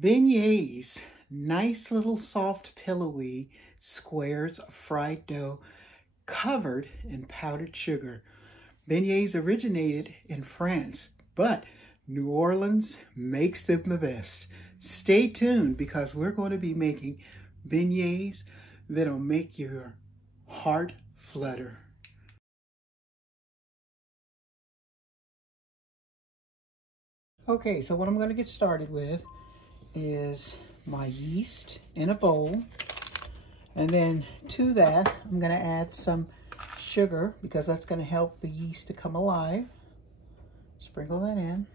Beignets, nice little soft pillowy squares of fried dough covered in powdered sugar. Beignets originated in France, but New Orleans makes them the best. Stay tuned because we're going to be making beignets that'll make your heart flutter. Okay, so what I'm going to get started with is my yeast in a bowl. And then to that, I'm going to add some sugar because that's going to help the yeast to come alive. Sprinkle that in.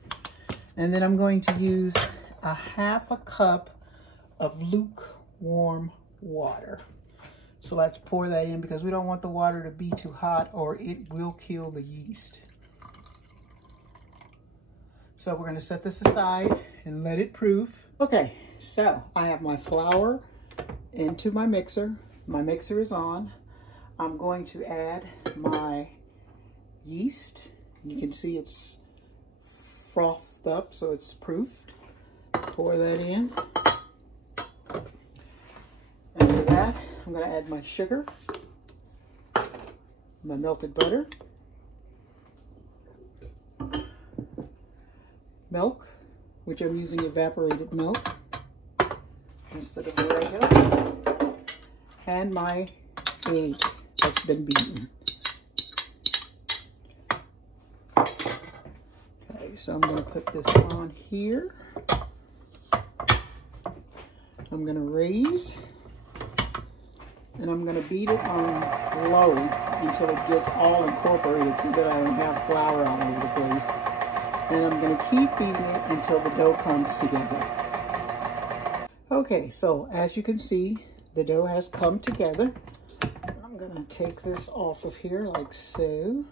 And then I'm going to use a half a cup of lukewarm water. So let's pour that in because we don't want the water to be too hot or it will kill the yeast. So we're going to set this aside and let it proof. Okay, so I have my flour into my mixer. My mixer is on. I'm going to add my yeast. You can see it's frothed up, so it's proofed. Pour that in. After that, I'm going to add my sugar, my melted butter, milk, which I'm using evaporated milk instead of regular, and my egg that's been beaten. Okay, so I'm going to put this on here. I'm going to raise, and I'm going to beat it on low until it gets all incorporated so that I don't have flour all over the place. And I'm going to keep beating it until the dough comes together. Okay, so as you can see, the dough has come together. I'm going to take this off of here like so.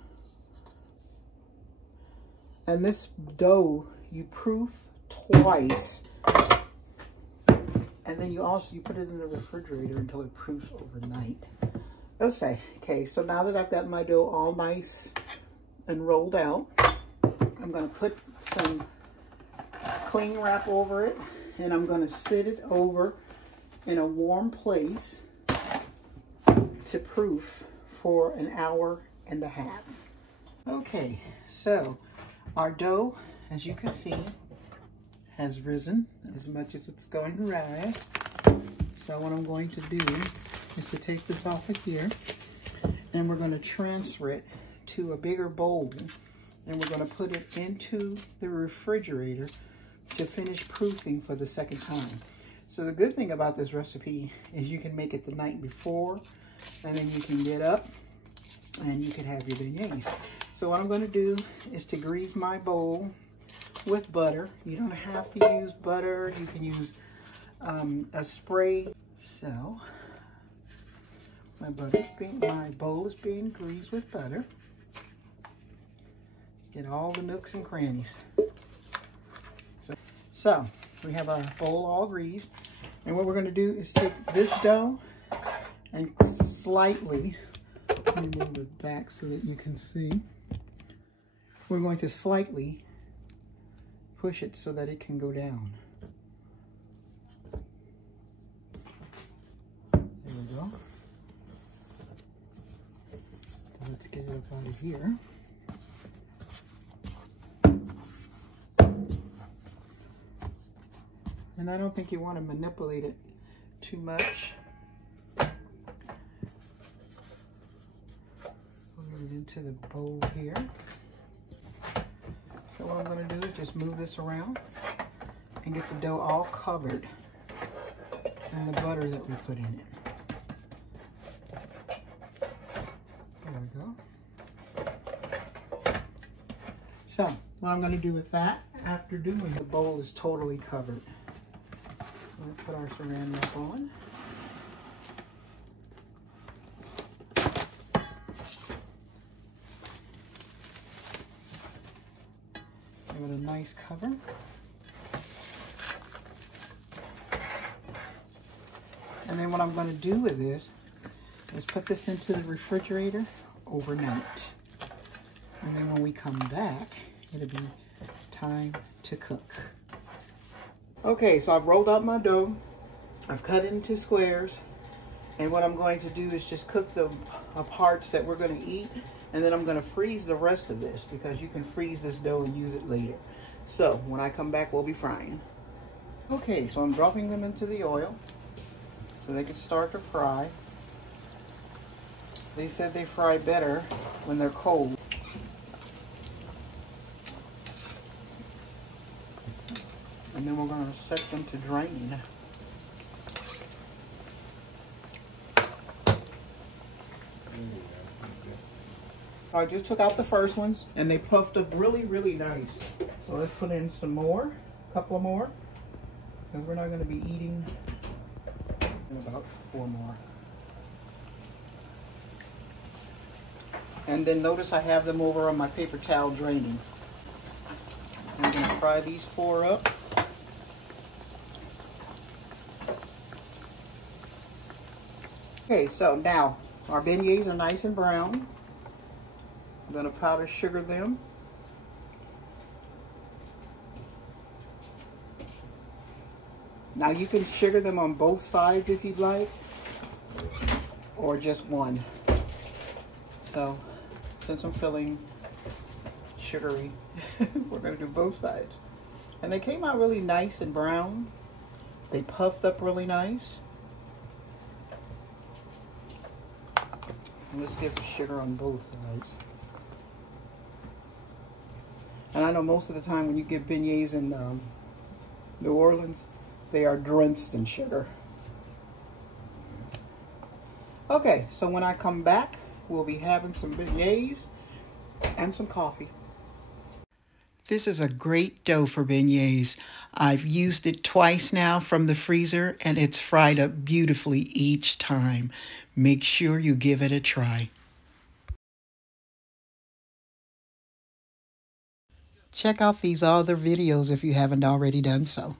And this dough, you proof twice. And then you put it in the refrigerator until it proofs overnight. Okay, so now that I've got my dough all nice and rolled out, I'm going to put some cling wrap over it, and I'm going to sit it over in a warm place to proof for an hour and a half. Okay, so our dough, as you can see, has risen as much as it's going to rise. So what I'm going to do is to take this off of here, and we're going to transfer it to a bigger bowl. And we're going to put it into the refrigerator to finish proofing for the second time. So the good thing about this recipe is you can make it the night before, and then you can get up and you can have your beignets. So what I'm going to do is to grease my bowl with butter. You don't have to use butter. You can use a spray. So my bowl is being greased with butter. Get all the nooks and crannies. So we have our bowl all greased. And what we're going to do is take this dough and slightly, let me move it back so that you can see. We're going to slightly push it so that it can go down. There we go. So let's get it up out of here. And I don't think you want to manipulate it too much. Put it into the bowl here. So what I'm going to do is just move this around and get the dough all covered in the butter that we put in it. There we go. So what I'm going to do with that, after doing the bowl is totally covered. Let's put our saran wrap on. Give it a nice cover. And then what I'm going to do with this is put this into the refrigerator overnight. And then when we come back, it'll be time to cook. Okay, so I've rolled up my dough. I've cut it into squares. And what I'm going to do is just cook the parts that we're going to eat. And then I'm going to freeze the rest of this, because you can freeze this dough and use it later. So when I come back, we'll be frying. Okay, so I'm dropping them into the oil so they can start to fry. They said they fry better when they're cold. And then we're going to set them to drain. I just took out the first ones and they puffed up really, really nice. So let's put in some more, a couple more. And we're not going to be eating about 4 more. And then notice I have them over on my paper towel draining. I'm going to fry these 4 up. Okay, so now our beignets are nice and brown. I'm going to powder sugar them. Now you can sugar them on both sides if you'd like, or just one. So since I'm feeling sugary, we're going to do both sides. And they came out really nice and brown. They puffed up really nice. And let's give sugar on both sides. And I know most of the time when you get beignets in New Orleans, they are drenched in sugar. Okay, so when I come back, we'll be having some beignets and some coffee. This is a great dough for beignets. I've used it twice now from the freezer, and it's fried up beautifully each time. Make sure you give it a try. Check out these other videos if you haven't already done so.